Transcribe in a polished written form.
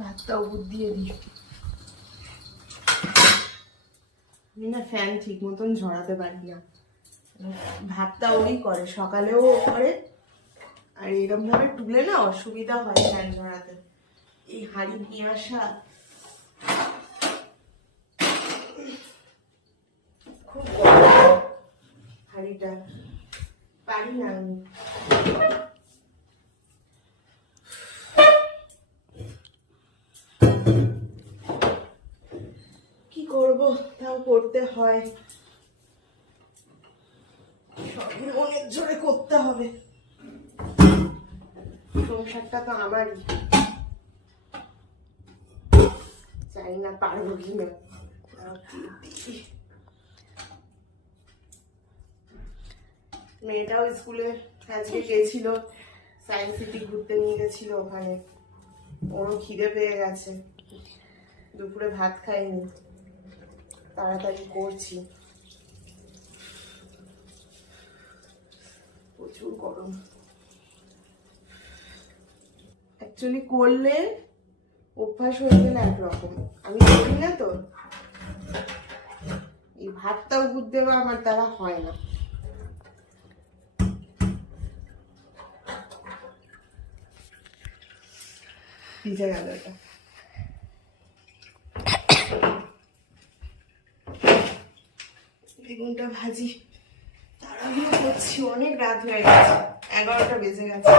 ভাতটা উপর দিয়ে দিই। আমি না ফ্যান ঠিক মতন ঝরাতে পারি না, ভাতটা ওই করে, সকালেও করে, আর এরকম ভাবে তুলে না অসুবিধা হয় ফ্যান ঝরাতে। এই হাঁড়ি নিয়ে আসা খুব হাঁড়িটা পারি না আমি। কি করবো, তাও করতে হয়, সবই মনের জোরে করতে হবে। সংসারটা তো আমারই, জানি না পারবো কিনা। মেয়েটাও স্কুলে আজকে গেছিল, সায়েন্স সিটি ঘুরতে নিয়ে গেছিল, ওখানে ওরও খিদে পেয়ে গেছে, দুপুরে ভাত খাইনি, তাড়াতাড়ি করছি, প্রচুর গরম। অ্যাকচুয়ালি করলে অভ্যাস হয়ে গেলে একরকম, আমি করি না তো, এই ভাতটাও বুঝ দেওয়া আমার দ্বারা হয় না। ভিজে গেল এটা। বেগুনটা ভাজি, তাড়াহুড়ো করছি, অনেক রাত হয়ে গেছে, 11টা বেজে গেছে।